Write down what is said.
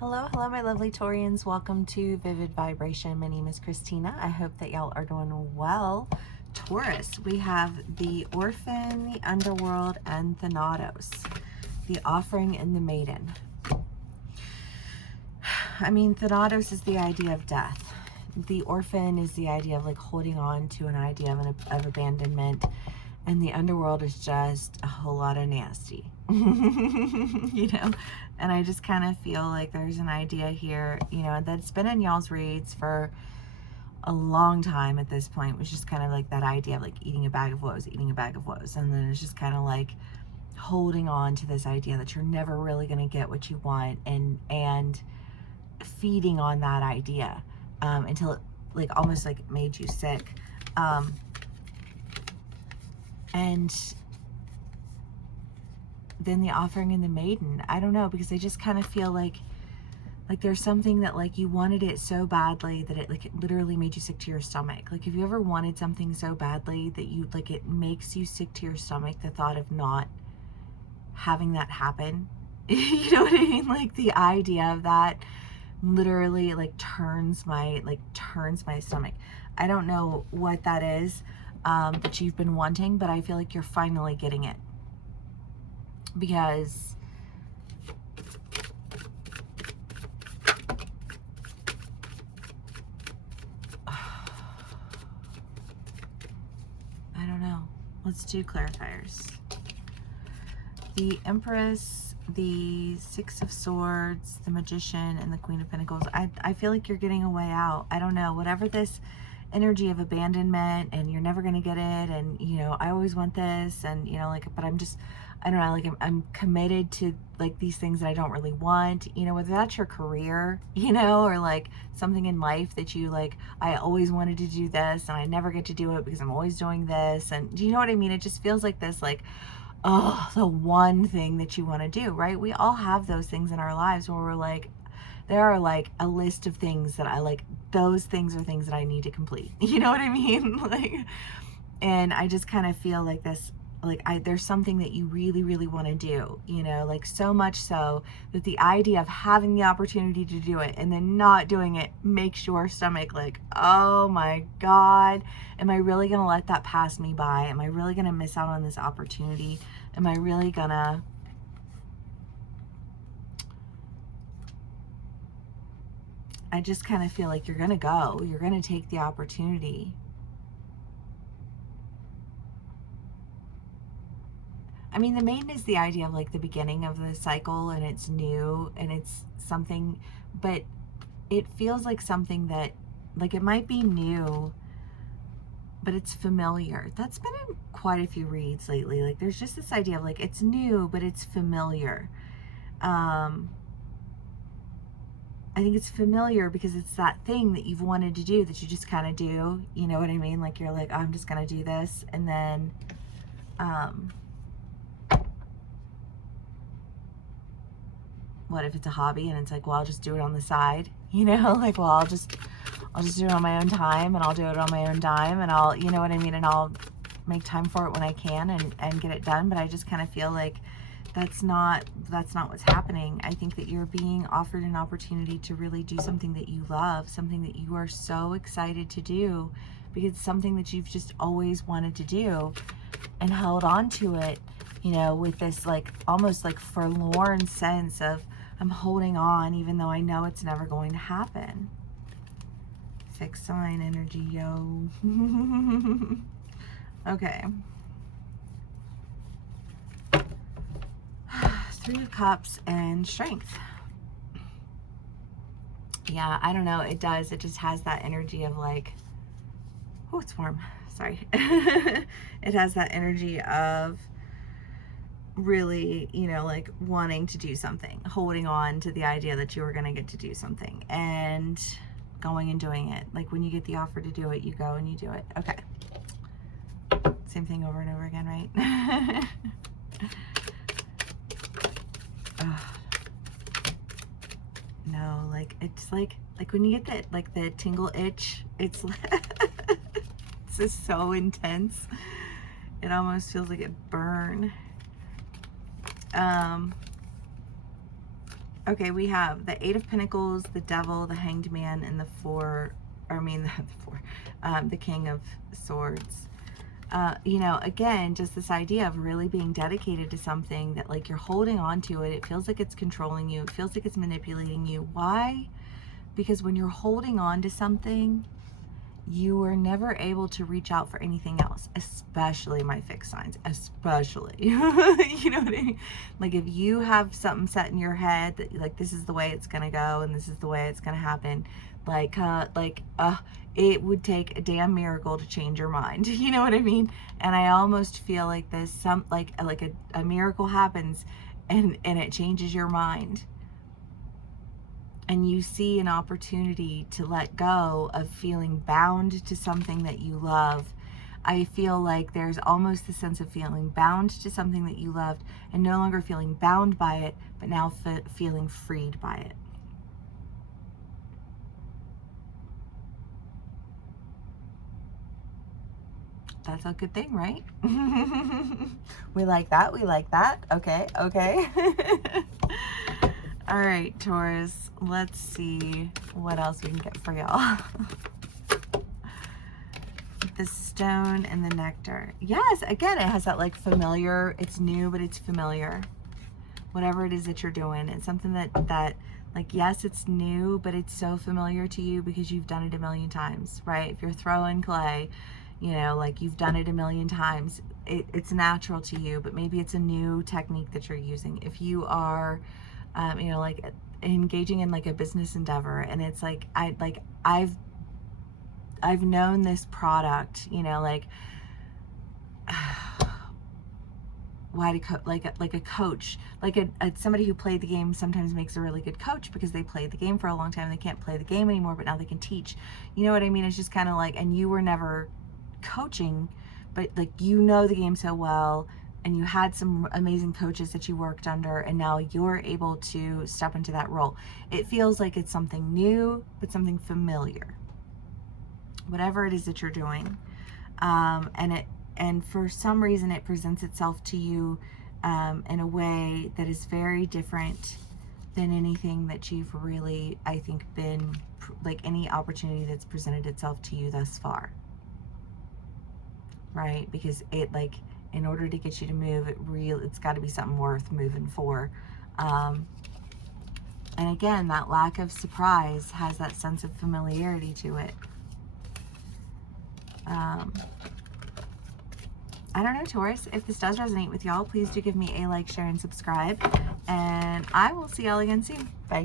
Hello, my lovely Taurians. Welcome to Vivid Vibration. My name is Christina. I hope that y'all are doing well. Taurus, we have the Orphan, the Underworld, and Thanatos, the Offering and the Maiden. I mean, Thanatos is the idea of death. The Orphan is the idea of like holding on to an idea of abandonment. And the underworld is just a whole lot of nasty, you know? And I just kind of feel like there's an idea here, you know, that's been in y'all's reads for a long time at this point, which is kind of like that idea of like eating a bag of woes. And then it's just kind of like holding on to this idea that you're never really going to get what you want and feeding on that idea until it like almost like made you sick. And then the Offering and the Maiden, I don't know, because I just kind of feel like there's something that like you wanted it so badly that it literally made you sick to your stomach. Like, have you ever wanted something so badly that you like it makes you sick to your stomach, the thought of not having that happen? You know what I mean? Like the idea of that literally like turns my stomach. I don't know what that is that you've been wanting, but I feel like you're finally getting it, because I don't know. Let's do clarifiers. The Empress, the Six of Swords, the Magician, and the Queen of Pentacles. I feel like you're getting a way out. I don't know. Whatever this energy of abandonment and you're never going to get it, and you know, I always want this, and you know, like, but I don't know, like I'm committed to like these things that I don't really want, you know, whether that's your career, you know, or like something in life that you like, I always wanted to do this and I never get to do it because I'm always doing this. And do you know what I mean? It just feels like this, like, oh, the one thing that you want to do, right? We all have those things in our lives where we're like, there are like a list of things that I like, those things are things that I need to complete. You know what I mean? Like, and I just kind of feel like this, like there's something that you really, really want to do, you know, like so much so that the idea of having the opportunity to do it and then not doing it makes your stomach like, oh my God, am I really going to let that pass me by? Am I really going to miss out on this opportunity? Am I really gonna I just kind of feel like you're going to go. You're going to take the opportunity. I mean, the Maiden is the idea of like the beginning of the cycle, and it's new and it's something, but it feels like something that, like, it might be new, but it's familiar. That's been in quite a few reads lately. Like, there's just this idea of like, it's new, but it's familiar. I think it's familiar because it's that thing that you've wanted to do that you just kind of do. You know what I mean? Like, you're like, oh, I'm just going to do this. And then, what if it's a hobby and it's like, well, I'll just do it on the side, you know, like, well, I'll just do it on my own time, and I'll do it on my own dime, and I'll, you know what I mean? And I'll make time for it when I can and get it done. But I just kind of feel like that's not what's happening. I think that you're being offered an opportunity to really do something that you love, something that you are so excited to do, because it's something that you've just always wanted to do and held on to it, you know, with this like almost like forlorn sense of, I'm holding on even though I know it's never going to happen. Fixed sign energy, yo. Okay. Three of Cups and Strength. Yeah, I don't know. It does. It just has that energy of like, oh, it's warm. Sorry. It has that energy of really, you know, like wanting to do something, holding on to the idea that you were going to get to do something and going and doing it. Like, when you get the offer to do it, you go and you do it. Okay. Same thing over and over again, right? No, like, it's like when you get that, like the tingle itch, it's it's just so intense. It almost feels like it burn. Okay, we have the Eight of Pentacles, the Devil, the Hanged Man, and the the King of Swords. You know, again, just this idea of really being dedicated to something that, like, you're holding on to it. It feels like it's controlling you. It feels like it's manipulating you. Why? Because when you're holding on to something, you are never able to reach out for anything else, especially my fixed signs, especially. You know what I mean? Like, if you have something set in your head that, like, this is the way it's gonna go and this is the way it's gonna happen, it would take a damn miracle to change your mind. You know what I mean? And I almost feel like this, a miracle happens and it changes your mind. And you see an opportunity to let go of feeling bound to something that you love. I feel like there's almost the sense of feeling bound to something that you loved and no longer feeling bound by it, but now feeling freed by it. That's a good thing, right? We like that. We like that. Okay. Okay. All right, Taurus, let's see what else we can get for y'all. The Stone and the Nectar. Yes, again, it has that, like, familiar, it's new, but it's familiar. Whatever it is that you're doing, it's something that like, yes, it's new, but it's so familiar to you because you've done it a million times, right? If you're throwing clay, you know, like, you've done it a million times. It's natural to you, but maybe it's a new technique that you're using. If you are you know, like, engaging in, like, a business endeavor, and it's like, I've known this product, you know, like, like a coach, like somebody who played the game sometimes makes a really good coach because they played the game for a long time. They can't play the game anymore, but now they can teach. You know what I mean? It's just kind of like, and you were never coaching, but, like, you know the game so well, and you had some amazing coaches that you worked under, and now you're able to step into that role. It feels like it's something new, but something familiar. Whatever it is that you're doing. And for some reason it presents itself to you in a way that is very different than anything that you've really, I think, been, like, any opportunity that's presented itself to you thus far. Right? Because it, like, in order to get you to move, it's got to be something worth moving for. And again, that lack of surprise has that sense of familiarity to it. I don't know, Taurus. If this does resonate with y'all, please do give me a like, share, and subscribe. And I will see y'all again soon. Bye.